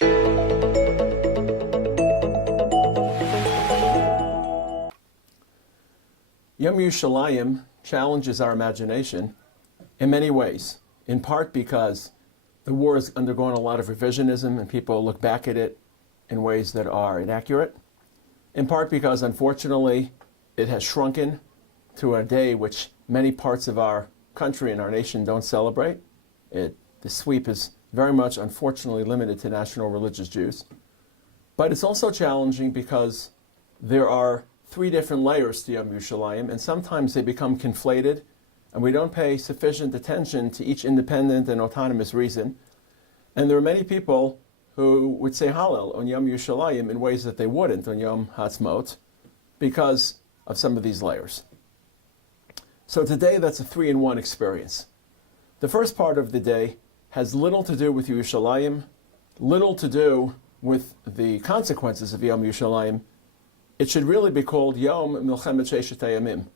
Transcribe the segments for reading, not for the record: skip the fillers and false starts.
Yom Yerushalayim challenges our imagination in many ways, in part because the war has undergone a lot of revisionism and people look back at it in ways that are inaccurate, in part because, unfortunately, it has shrunken to a day which many parts of our country and our nation don't celebrate. The sweep is very much, unfortunately, limited to national religious Jews. But it's also challenging because there are three different layers to Yom Yerushalayim, and sometimes they become conflated, and we don't pay sufficient attention to each independent and autonomous reason. And there are many people who would say Hallel on Yom Yerushalayim in ways that they wouldn't on Yom Ha'atzmaut because of some of these layers. So today, that's a 3-in-1 experience. The first part of the day has little to do with Yerushalayim, little to do with the consequences of Yom Yerushalayim. It should really be called Yom Milchemet Sheshet Hayamim.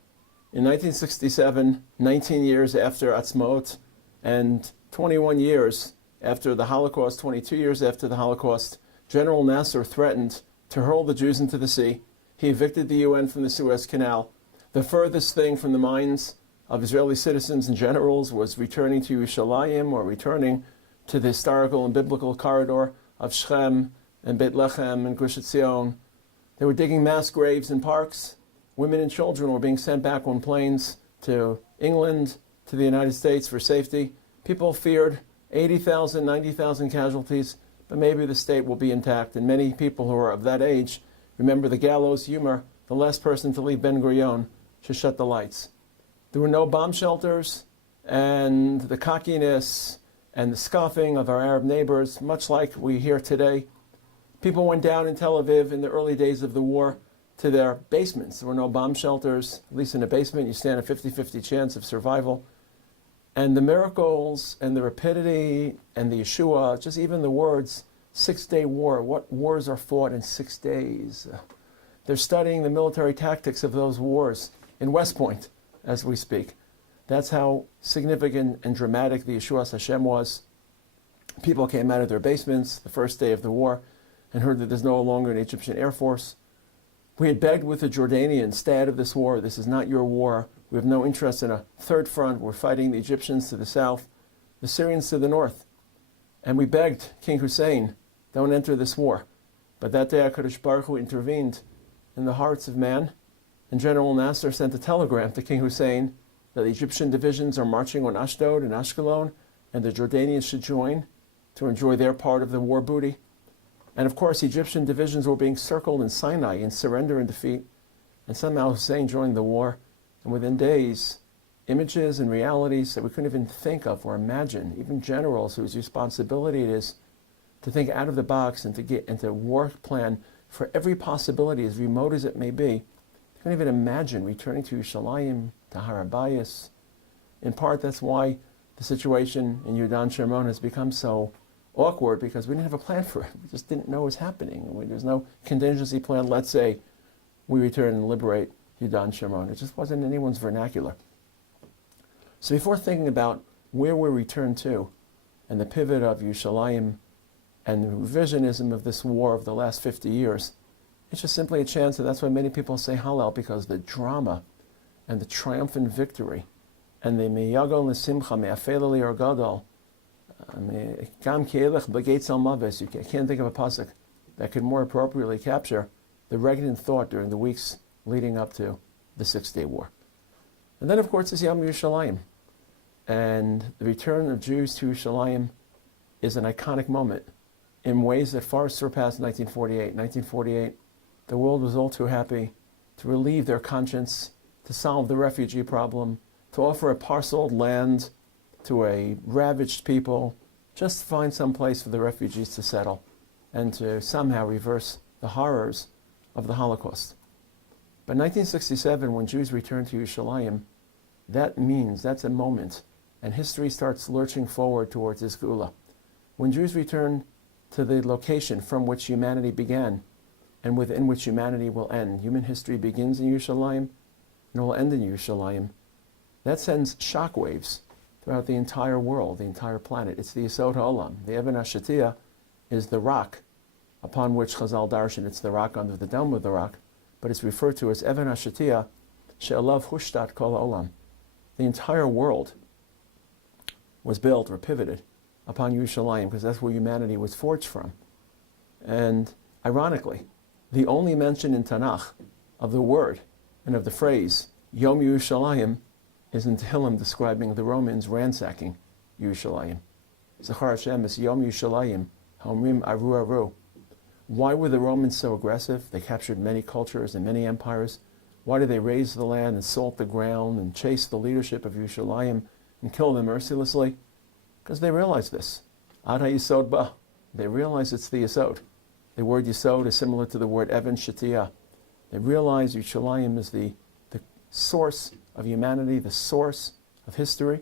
In 1967, 19 years after Atzmaut, and 21 years after the Holocaust, 22 years after the Holocaust, General Nasser threatened to hurl the Jews into the sea. He evicted the UN from the Suez Canal. The furthest thing from the minds of Israeli citizens and generals was returning to Yerushalayim or returning to the historical and biblical corridor of Shechem and Beit Lechem and Gush Etzion. They were digging mass graves in parks. Women and children were being sent back on planes to England, to the United States for safety. People feared 80,000, 90,000 casualties, but maybe the state will be intact. And many people who are of that age remember the gallows humor, the last person to leave Ben Gurion should shut the lights. There were no bomb shelters, and the cockiness and the scoffing of our Arab neighbors, much like we hear today. People went down in Tel Aviv in the early days of the war to their basements. There were no bomb shelters. At least in a basement, you stand a 50-50 chance of survival. And the miracles and the rapidity and the Yeshua, just even the words, 6-day war. What wars are fought in 6 days? They're studying the military tactics of those wars in West Point as we speak. That's how significant and dramatic the Yeshua Hashem was. People came out of their basements the first day of the war and heard that there's no longer an Egyptian Air Force. We had begged with the Jordanians, stay out of this war. This is not your war. We have no interest in a third front. We're fighting the Egyptians to the south, the Syrians to the north. And we begged King Hussein, don't enter this war. But that day, HaKadosh Baruch Hu intervened in the hearts of man, and General Nasser sent a telegram to King Hussein that the Egyptian divisions are marching on Ashdod and Ashkelon, and the Jordanians should join to enjoy their part of the war booty. And of course, Egyptian divisions were being circled in Sinai in surrender and defeat. And somehow Hussein joined the war. And within days, images and realities that we couldn't even think of or imagine, even generals whose responsibility it is to think out of the box and to get into a war plan for every possibility, as remote as it may be. You couldn't even imagine returning to Yerushalayim, to Har HaBayis. In part, that's why the situation in Yudan Shimon has become so awkward, because we didn't have a plan for it. We just didn't know what was happening. There's no contingency plan. Let's say we return and liberate Yudan Shimon. It just wasn't in anyone's vernacular. So before thinking about where we return to and the pivot of Yerushalayim and the revisionism of this war of the last 50 years, it's just simply a chance, and that's why many people say Hallel, because the drama and the triumphant victory and the Me'yagon L'Simcha Me'afel Li Gadol, you can't think of a pasuk that could more appropriately capture the regnant thought during the weeks leading up to the 6-day war. And then, of course, is Yom Yerushalayim. And the return of Jews to Yerushalayim is an iconic moment in ways that far surpass 1948. 1948, the world was all too happy to relieve their conscience, to solve the refugee problem, to offer a parceled land to a ravaged people, just to find some place for the refugees to settle and to somehow reverse the horrors of the Holocaust. But 1967, when Jews returned to Yerushalayim, that's a moment, and history starts lurching forward towards this Geula. When Jews return to the location from which humanity began and within which humanity will end. Human history begins in Yerushalayim and will end in Yerushalayim. That sends shockwaves throughout the entire world, the entire planet. It's the Yesod HaOlam. The Eben HaShatiyah is the rock upon which Chazal darshan. It's the rock under the dome of the rock, but it's referred to as Even HaShatiyah she'alav hushtat kol olam. The entire world was built or pivoted upon Yerushalayim because that's where humanity was forged from. And ironically, the only mention in Tanakh of the word and of the phrase Yom Yerushalayim is in Tehillim describing the Romans ransacking Yerushalayim. Zachar Hashem is Yom Yerushalayim, Haomrim Aru Aru. Why were the Romans so aggressive? They captured many cultures and many empires. Why did they raze the land and salt the ground and chase the leadership of Yerushalayim and kill them mercilessly? Because they realized this. Ad HaYisod Ba. They realize it's the Yisod. The word Yisod is similar to the word Even Shatiyah. They realize Yerushalayim is the source of humanity, the source of history.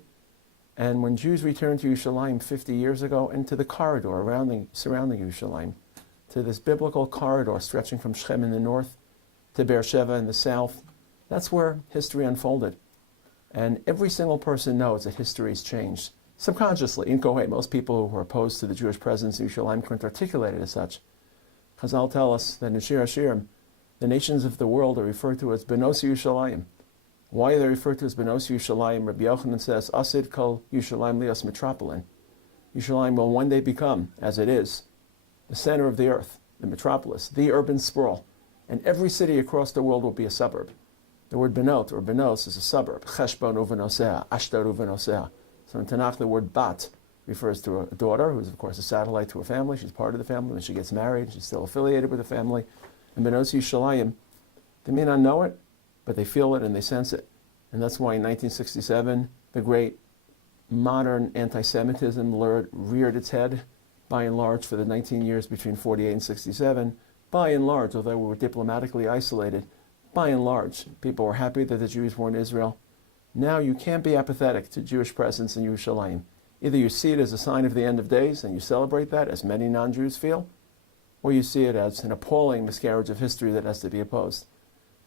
And when Jews returned to Yerushalayim 50 years ago, into the corridor surrounding Yerushalayim, to this biblical corridor stretching from Shechem in the north to Beersheba in the south, that's where history unfolded. And every single person knows that history has changed. Subconsciously, in Kohet, most people who were opposed to the Jewish presence in Yerushalayim couldn't articulate it as such. Chazal tell us that in Shir HaShirim, the nations of the world are referred to as Benos Yerushalayim. Why are they referred to as Benos Yerushalayim? Rabbi Yochanan says, Asid kol Yerushalayim lias metropolin. Yerushalayim will one day become, as it is, the center of the earth, the metropolis, the urban sprawl. And every city across the world will be a suburb. The word Benot, or Benos, is a suburb. Cheshbon uvenosea, Ashdod uvenosea. So in Tanakh, the word Bat refers to a daughter, who is, of course, a satellite to a family. She's part of the family. When she gets married, she's still affiliated with the family. And Benos Yerushalayim, they may not know it, but they feel it and they sense it. And that's why in 1967, the great modern anti-Semitism reared its head, by and large, for the 19 years between 48 and 67. By and large, although we were diplomatically isolated, by and large, people were happy that the Jews were in Israel. Now you can't be apathetic to Jewish presence in Yerushalayim. Either you see it as a sign of the end of days and you celebrate that, as many non-Jews feel, or you see it as an appalling miscarriage of history that has to be opposed.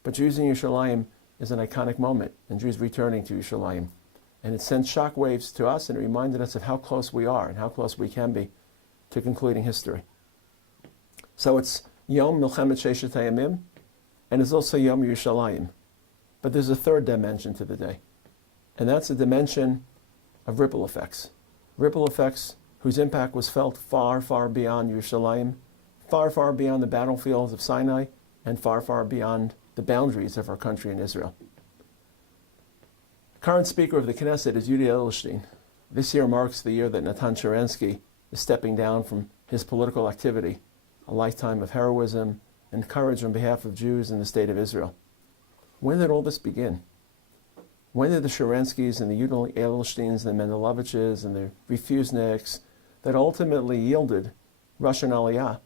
But Jews in Yerushalayim is an iconic moment, and Jews returning to Yerushalayim. And it sent shockwaves to us, and it reminded us of how close we are and how close we can be to concluding history. So it's Yom Milchemet Sheshet HaYamim, and it's also Yom Yerushalayim. But there's a third dimension to the day, and that's a dimension of ripple effects. Ripple effects whose impact was felt far, far beyond Yerushalayim, far, far beyond the battlefields of Sinai, and far, far beyond the boundaries of our country in Israel. The current Speaker of the Knesset is Yuli Edelstein. This year marks the year that Natan Sharansky is stepping down from his political activity, a lifetime of heroism and courage on behalf of Jews in the state of Israel. When did all this begin? When did the Sharanskys and the Yuli Edelsteins and the Mendeleviches and the Refuseniks that ultimately yielded Russian Aliyah,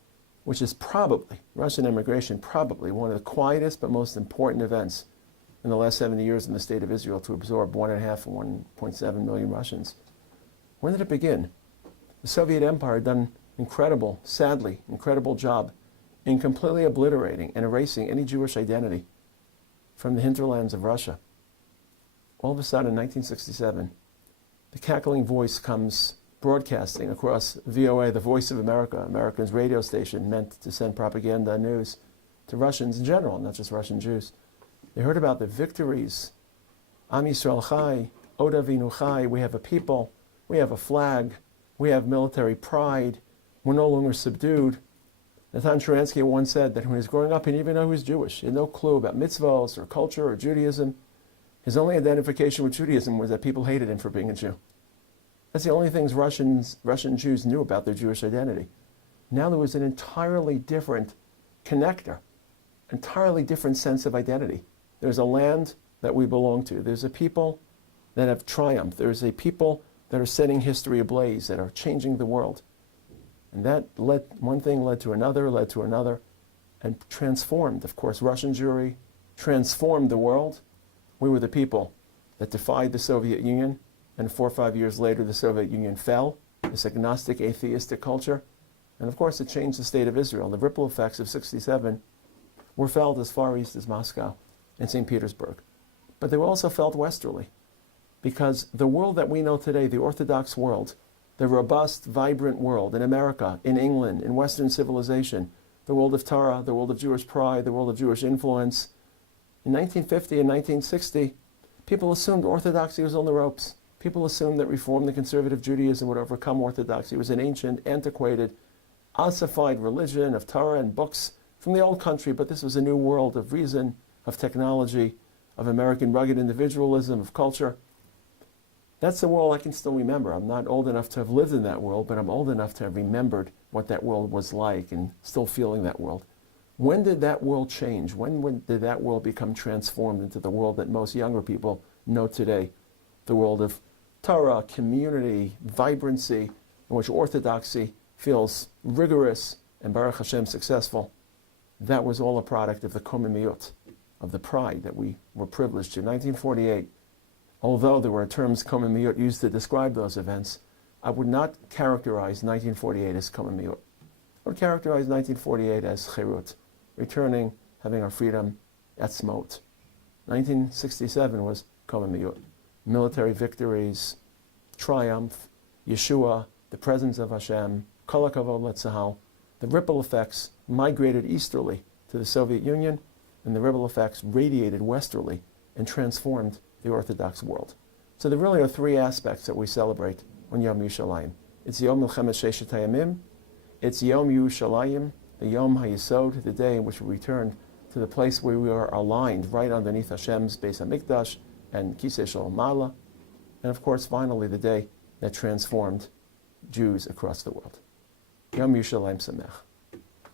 which is probably, Russian immigration, probably one of the quietest but most important events in the last 70 years in the state of Israel to absorb 1.5 and 1.7 million Russians. When did it begin? The Soviet Empire had done sadly, incredible job in completely obliterating and erasing any Jewish identity from the hinterlands of Russia. All of a sudden, in 1967, the cackling voice comes broadcasting across VOA, the Voice of America, America's radio station meant to send propaganda news to Russians in general, not just Russian Jews. They heard about the victories. Am Yisrael Chai, Od Avinu Chai, we have a people, we have a flag, we have military pride, we're no longer subdued. Natan Sharansky once said that when he was growing up, he didn't even know he was Jewish. He had no clue about mitzvahs or culture or Judaism. His only identification with Judaism was that people hated him for being a Jew. That's the only things Russian Jews knew about their Jewish identity. Now there was an entirely different connector, entirely different sense of identity. There's a land that we belong to. There's a people that have triumphed. There's a people that are setting history ablaze, that are changing the world. And that one thing led to another, and transformed, of course, Russian Jewry, transformed the world. We were the people that defied the Soviet Union, and 4 or 5 years later, the Soviet Union fell, this agnostic, atheistic culture. And of course, it changed the state of Israel. The ripple effects of 67 were felt as far east as Moscow and St. Petersburg. But they were also felt westerly, because the world that we know today, the Orthodox world, the robust, vibrant world in America, in England, in Western civilization, the world of Torah, the world of Jewish pride, the world of Jewish influence. In 1950 and 1960, people assumed orthodoxy was on the ropes. People assumed that Reform and conservative Judaism would overcome orthodoxy. It was an ancient, antiquated, ossified religion of Torah and books from the old country, but this was a new world of reason, of technology, of American rugged individualism, of culture. That's the world I can still remember. I'm not old enough to have lived in that world, but I'm old enough to have remembered what that world was like and still feeling that world. When did that world change? When did that world become transformed into the world that most younger people know today? The world of Torah, community, vibrancy, in which orthodoxy feels rigorous and Baruch Hashem successful. That was all a product of the komimiyut, of the pride that we were privileged to. 1948, although there were terms komimiyut used to describe those events, I would not characterize 1948 as komimiyut. I would characterize 1948 as chirut, returning, having our freedom, etzmot. 1967 was komimiyut. Military victories, triumph, Yeshua, the presence of Hashem, kol hakavod letzahal. The ripple effects migrated easterly to the Soviet Union, and the ripple effects radiated westerly and transformed the Orthodox world. So there really are three aspects that we celebrate on Yom Yerushalayim. It's Yom Milchemet Sheshet Hayamim, it's Yom Yerushalayim, the Yom HaYesod, the day in which we returned to the place where we are aligned right underneath Hashem's Beis HaMikdash and Kisei Shalom Ma'ala, and of course, finally, the day that transformed Jews across the world. Yom Yerushalayim Sameach.